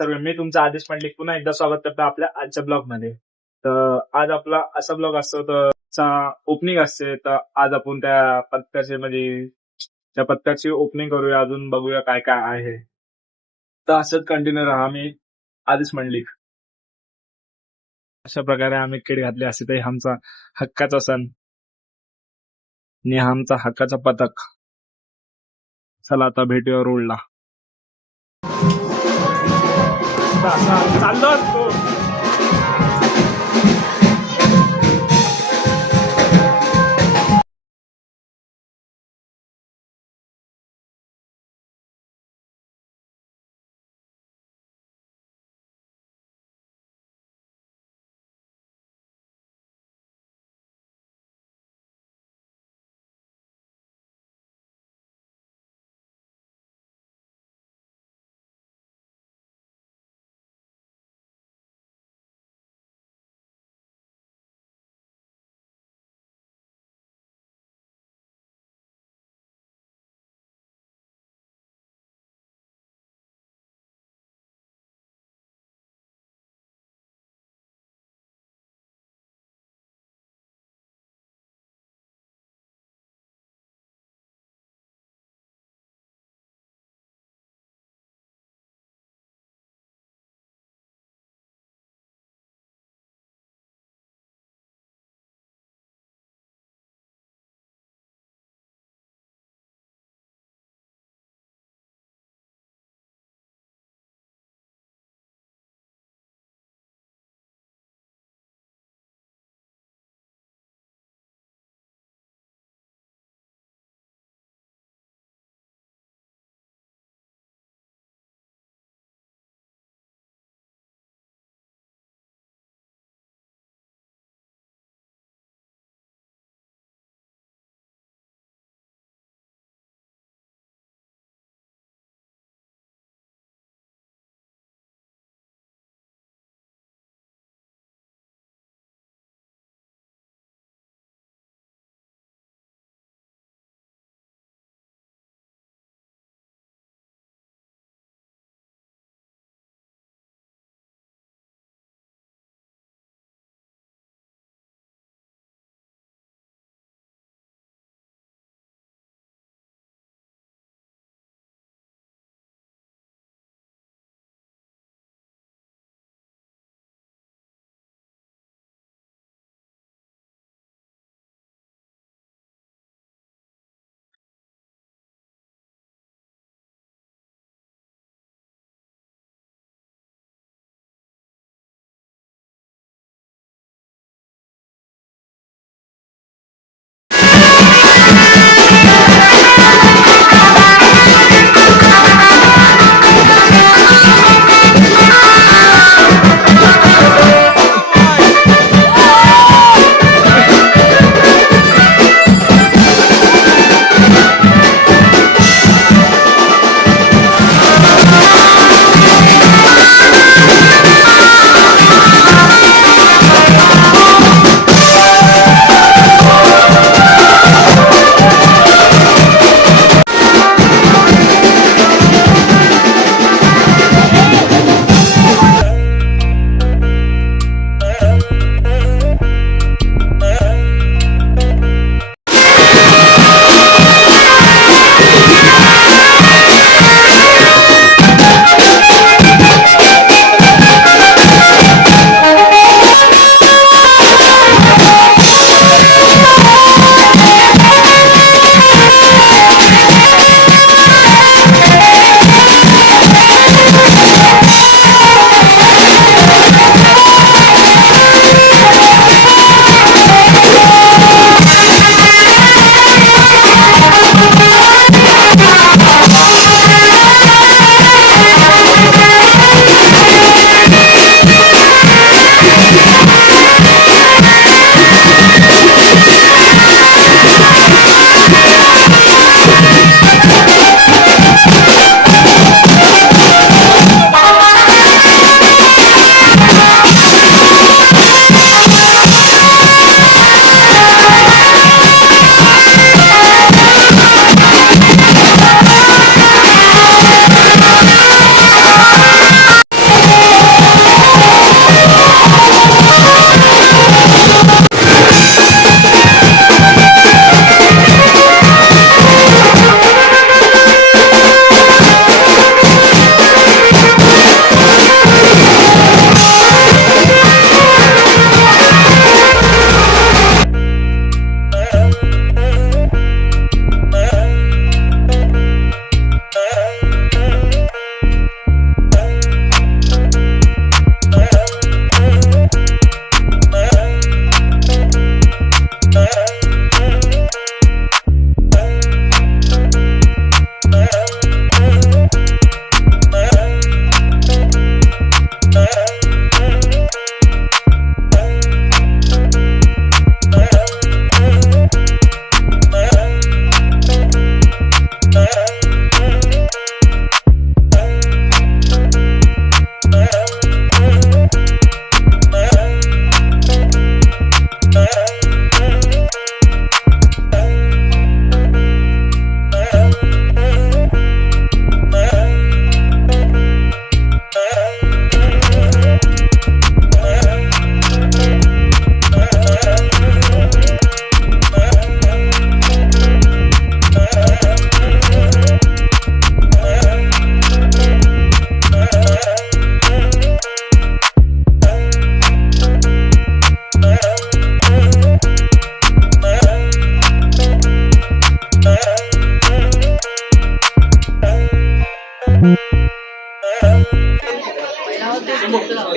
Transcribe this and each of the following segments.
सर्व मी तुमचा आदेश मंडलिक पुन्हा एकदा स्वागत करतो आपल्या आजच्या ब्लॉग मध्ये. तर आज आपला असा ब्लॉग असतो तर ओपनिंग असते. तर आज आपण त्या पत्त्याचे म्हणजे त्या पत्त्याची ओपनिंग करूया, अजून बघूया काय काय आहे. तर असंच कंटिन्यू राहा. मी आदेश मंडलिक. अशा प्रकारे आम्ही किट घातली असते ते आमचा हक्काचा सण आणि हा आमचा हक्काचा पथक. चला आता भेटूया रोडला. चाललो असतो.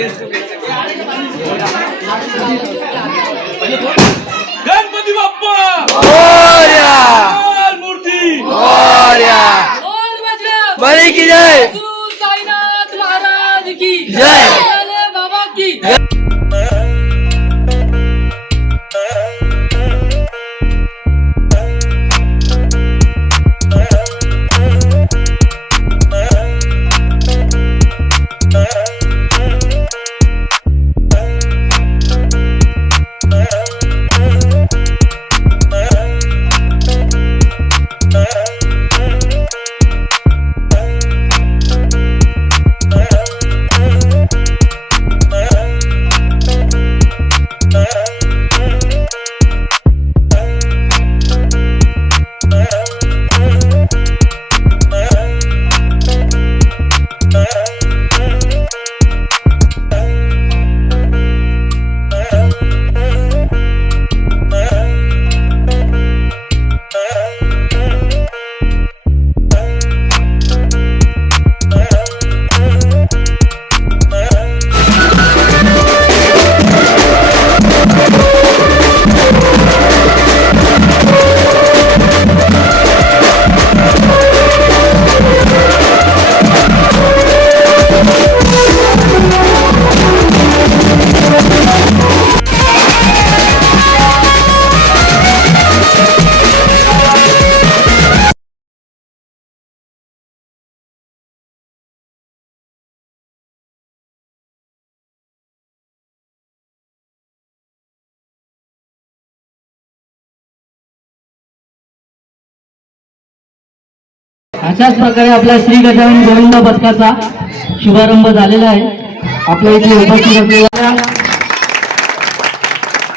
गणपती बाप्पा मोरया, मूर्ती मोरया, बड़ी की जय, साईनाथ महाराज की जय, बाबा की अशाच प्रकारे आपल्या श्री गजानन गोविंद पथकाचा शुभारंभ झालेला आहे. आपल्या इथे उपस्थित असलेल्या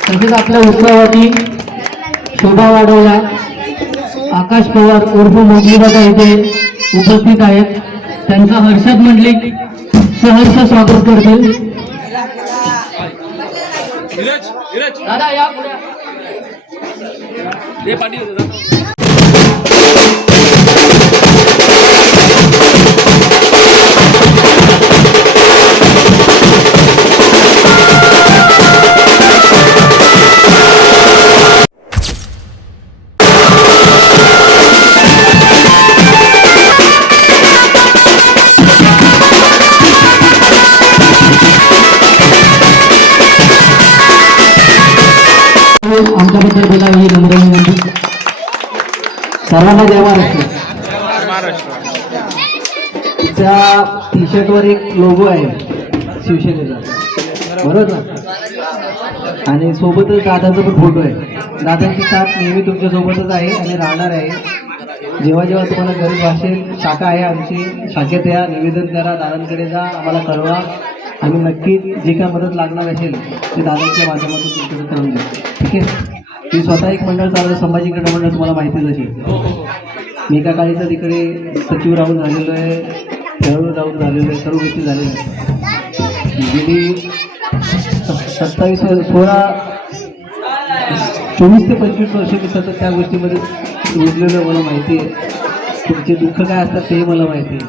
तसेच आपल्या उत्सवाची शोभा वाढवला आकाश पवार उर्फ मोगली दादा इथे उपस्थित आहेत. त्यांचं हर्षद मंडलिक सहर्ष स्वागत करतील. दादा या पुढे हे पाठी आमच्याबद्दल बोला ही नम्र विनंती. सर्वांना जय महाराष्ट्र. त्या टी शर्टवर एक लोगो आहे शिवसेनेचा, बरोबर ना? आणि सोबतच दादाचा पण फोटो आहे. दादांची साथ नेहमी तुमच्या सोबतच आहे आणि राहणार आहे. जेव्हा जेव्हा तुम्हाला गरज भासेल, शाखा आहे आमची, शाखेत या, निवेदन करा, दादांकडे जा, आम्हाला कळवा. आणि नक्की जे काय मदत लागणार असेल ते दादांच्या माध्यमातून तुमच्याकडे करून देऊ. ठीक आहे? मी स्वतः एक मंडळ चालवलं, संभाजी क्रीडा मंडळ, तुम्हाला माहितीच असेल. मी एका काळीचा तिकडे सचिव राहून झालेलो आहे, खेळाडू राहून झालेलो आहे, सर्व गोष्टी झालेल्या आहेत. गेली 24 ते 25 वर्ष मी सतत त्या गोष्टीमध्ये रुजलेलं मला माहिती आहे. तुमचे दुःख काय असतात तेही मला माहिती आहे,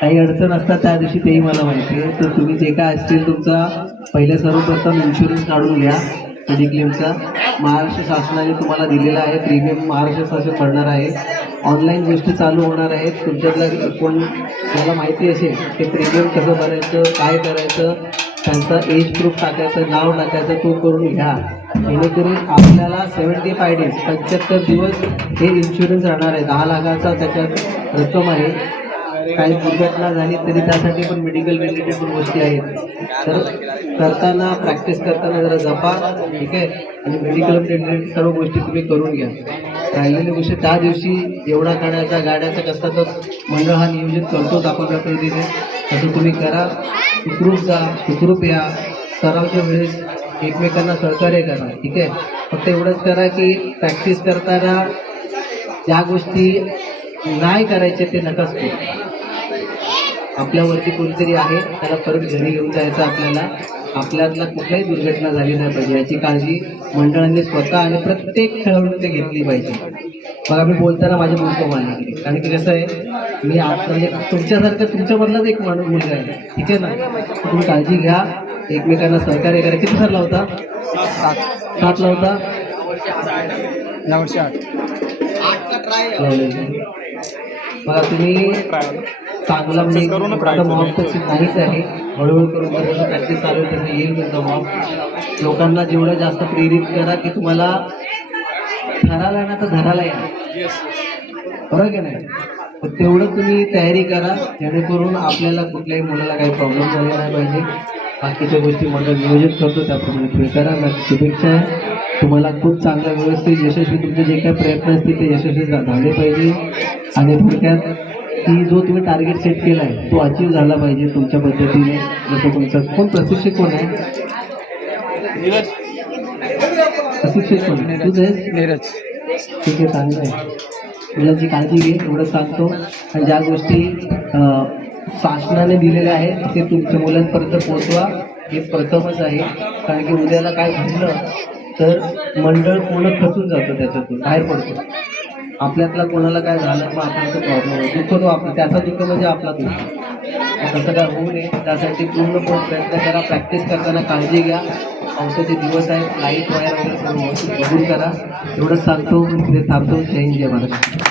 काही अडचण असतात त्या दिवशी तेही मला माहिती आहे. तर तुम्ही जे काय असतील तुमचा पहिले सर्वप्रथम इन्शुरन्स काढून घ्या मेडिक्लेमचा. महाराष्ट्र शासनाने तुम्हाला दिलेला आहे, प्रीमियम महाराष्ट्र शासन भरणार आहे. ऑनलाईन गोष्टी चालू होणार आहेत. तुमच्यातला कोण मला माहिती असेल ते प्रीमियम कसं भरायचं, काय करायचं, त्यांचा एज प्रूफ टाकायचं, नाव टाकायचं, तो करून घ्या. जेणेकरून आपल्याला 75 डेज 75 दिवस हे इन्शुरन्स राहणार आहे. 10 लाखाचा त्याच्यात रक्कम आहे. काही दुर्घटना झाली तरी त्यासाठी पण मेडिकल रिलेटेड पण गोष्टी आहेत. तर करताना प्रॅक्टिस करताना जरा जपा, ठीक आहे? आणि मेडिकल रिलेटेड सर्व गोष्टी तुम्ही करून घ्या. राहिलेली गोष्ट त्या दिवशी एवढा काढायचा गाड्याचा कसं तर मंडळ हा नियोजित करतोच आपण प्रकृतीने, तसं तुम्ही करा. सुखरूप जा, सुखरूप या. सरावच्या वेळेस एकमेकांना सहकार्य करा, ठीक आहे? फक्त एवढंच करा की प्रॅक्टिस करताना ज्या गोष्टी नाही करायचे ते नकाच करू. आपल्यावरती कोणतरी आहे, त्याला परत घरी घेऊन जायचं. आपल्यातला कुठल्याही दुर्घटना झाली नाही पाहिजे याची काळजी मंडळांनी स्वतः आणि प्रत्येक खेळाडूने घेतली पाहिजे. बघा मी बोलताना माझे मूल कमाले, कारण की कसं आहे मी आता म्हणजे तुमच्यासारखं तुमच्यामधलाच एक माणूस मुलगा आहे, ठीक आहे ना. तुम्ही काळजी घ्या, एकमेकांना सहकार्य करा. किती सर लावता? 7 लावता. यावर्षी 8. बघा तुम्ही चांगला म्हणजे आता मॉब तशी नाहीच आहे, हळूहळू करून जसं प्रॅक्टिस चालू आहे तसं येईल तुमचा मॉब. लोकांना जेवढं जास्त प्रेरित करा की तुम्हाला ठराला ना तर धराला या, बरोबर की नाही. तर तेवढं तुम्ही तयारी करा जेणेकरून आपल्याला कुठल्याही मुलाला काही प्रॉब्लेम झाले नाही पाहिजे. बाकीच्या गोष्टी मंडळ नियोजित करतो त्याप्रमाणे तुम्ही करा. माझी शुभेच्छा आहे तुम्हाला. खूप चांगला व्यवस्थित यशस्वी तुमचे जे काही प्रयत्न असतील ते यशस्वी झाले पाहिजे. आणि थोडक्यात की जो तुम्ही टार्गेट सेट केला आहे तो अचीव झाला पाहिजे तुमच्या पद्धतीने. जसं तुमचं कोण प्रशिक्षक कोण आहे? प्रशिक्षक कोण? तुझं आहे? नीरज. ठीक आहे, चांगलं आहे. मुलांची काळजी घे एवढं सांगतो. आणि ज्या गोष्टी शासनाने दिलेल्या आहेत ते तुमच्या मुलांपर्यंत पोहोचवा, हे प्रथमच आहे. कारण की उद्याला काय घडलं तर मंडळ पूर्ण खचून जातं, त्याच्यातून बाहेर पडतो. आपल्यातला कोणाला काय झालं मग आपल्याला प्रॉब्लेम आहे, दुःख तो आपला, त्याचा दुःख म्हणजे आपला दुःख. तसं काय होऊ नये त्यासाठी पूर्णपणे प्रयत्न करा. प्रॅक्टिस करताना काळजी घ्या. पावसाचे दिवस आहेत, लाईट वायर वगैरे सर्व व्यवस्थित बघून करा. एवढंच सांगतो पुढे थांबतो. जय हिंद, जय महाराष्ट्र.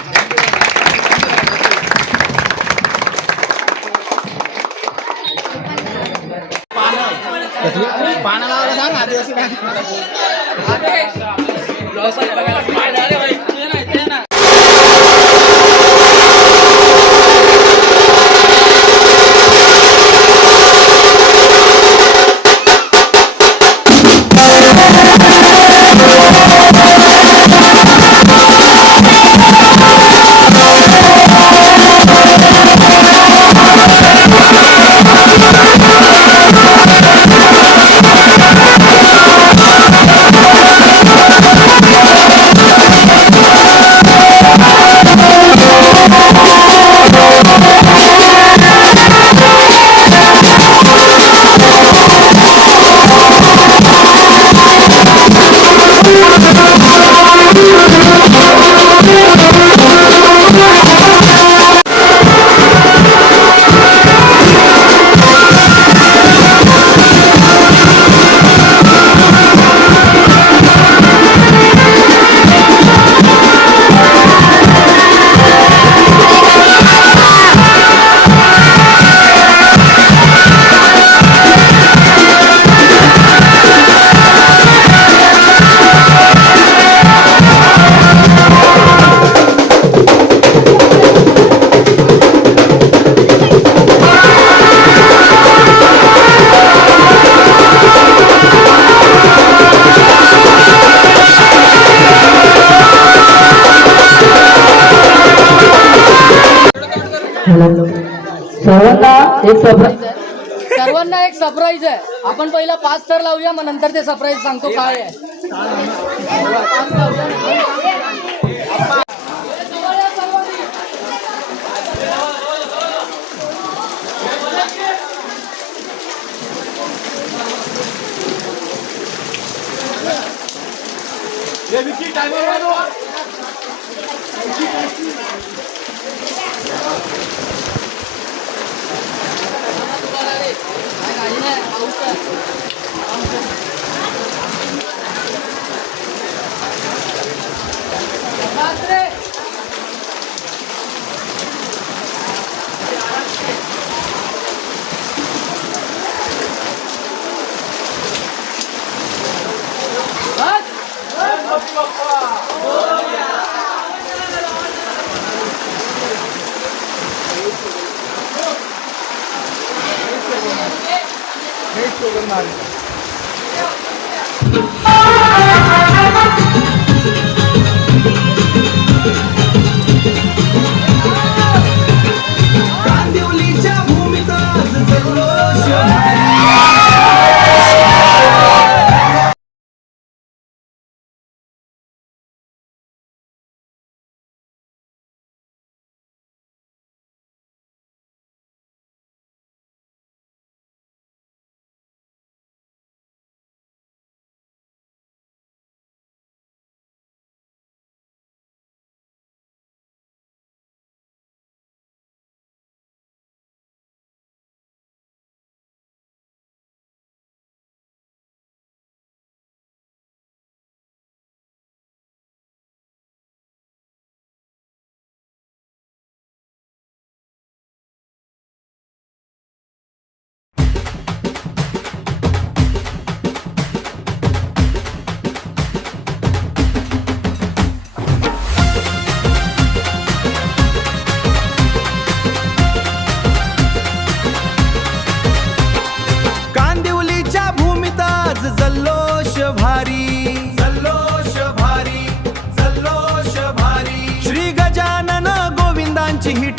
सर्वांना एक सरप्राईज आहे. आपण पहिला 5 थर लावूया, मग नंतर ते सरप्राईज सांगतो काय आहे.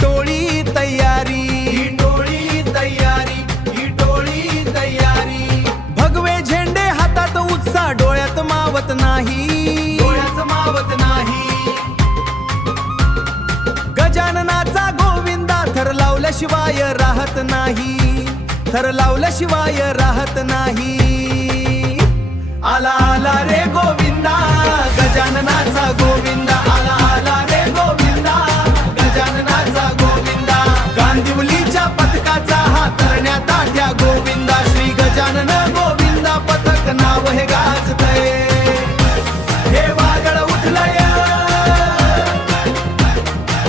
टोळी तयारी, ही टोळी तयारी, ही टोळी तयारी. भगवे झेंडे हातात उत्साह डोळ्यात मावत नाही, डोळ्यात मावत नाही. गजाननाचा गोविंदा थर लावल्याशिवाय राहत नाही, थर लावल्याशिवाय राहत नाही. आला आला रे गोविंदा गजाननाचा गोविंदा, आला आला रे गोविंदा गजाननाचा गोविंदा. गांदिवलीच्या पथकाचा हा तरण्या ताट्या गोविंदा, श्री गजानन गोविंदा पथक नाव हे गाजतय. हे वादळ उठलय,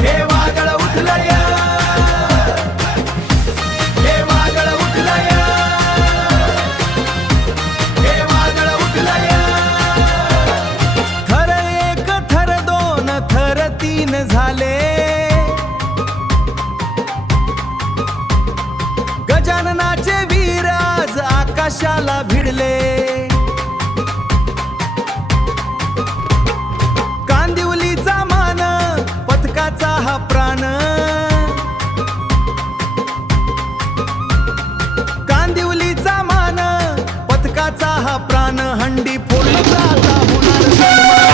हे वादळ उठलय, हे वादळ उठलय, हे वादळ उठलय. थर एक, थर दोन, थर तीन झाले. गजाननाचे वीर आज आकाशाला भिडले. कांदिवलीचा मान पथकाचा हा प्राण, कांदिवलीचा मान पथकाचा हा प्राण. हंडी फोडली जाता होणार सन्मान.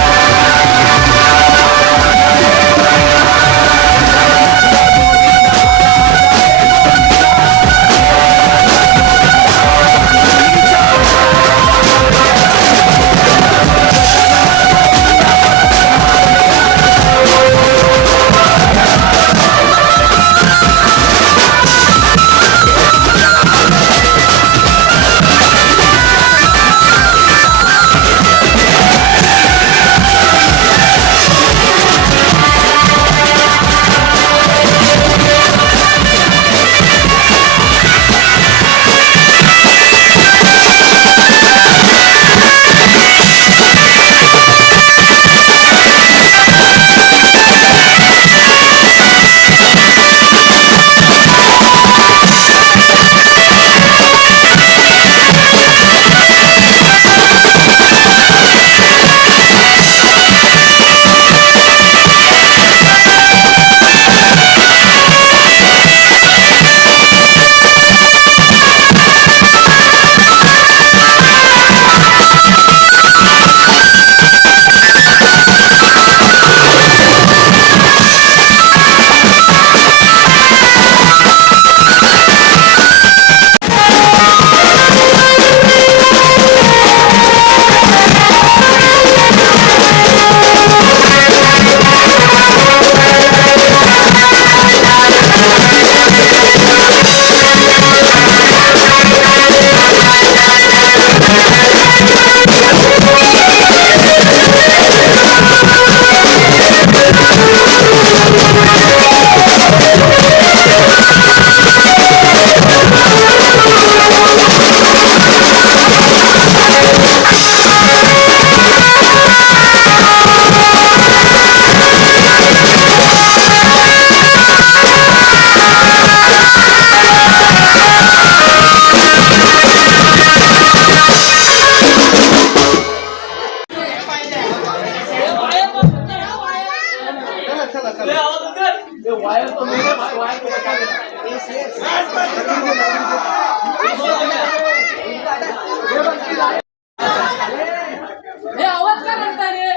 हे आवाज काय करताय रे?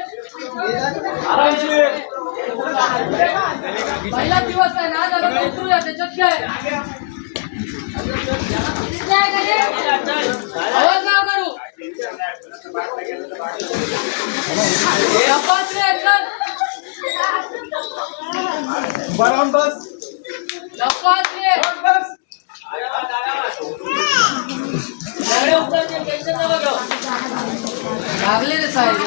पहिला दिवस आहे ना, जरा उतरूया त्याच्यात काय. आवाज ना करू. तपास रे चल. तपास रे. लागले रे साहेब.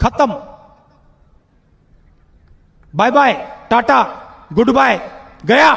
खत्म. Bye bye, tata, goodbye, गया.